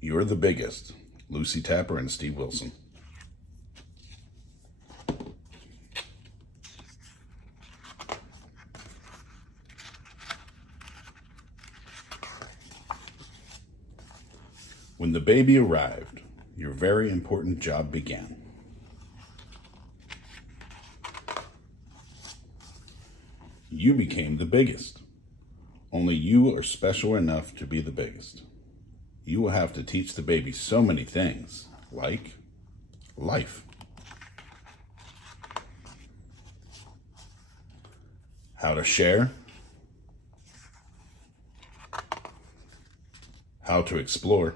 You're the biggest. Lucy Tapper and Steve Wilson. When the baby arrived, your very important job began. You became the biggest. Only you are special enough to be the biggest. You will have to teach the baby so many things, like life. How to share. How to explore.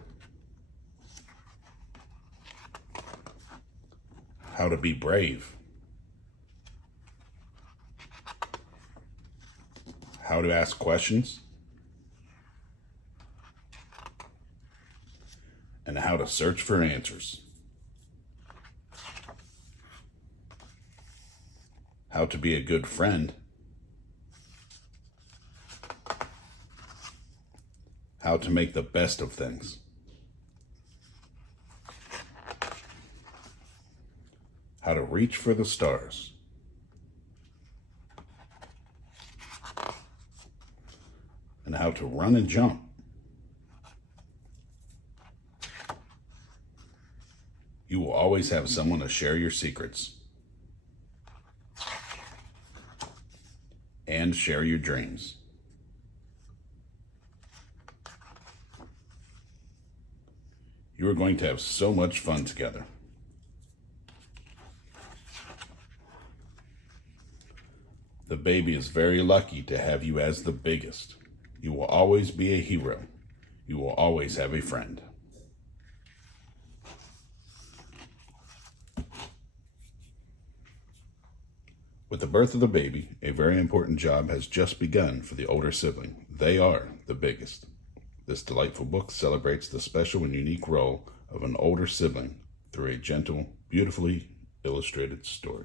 How to be brave. How to ask questions. And how to search for answers. How to be a good friend. How to make the best of things. How to reach for the stars. And how to run and jump. You will always have someone to share your secrets and share your dreams. You are going to have so much fun together. The baby is very lucky to have you as the biggest. You will always be a hero. You will always have a friend. With the birth of the baby, a very important job has just begun for the older sibling. They are the biggest. This delightful book celebrates the special and unique role of an older sibling through a gentle, beautifully illustrated story.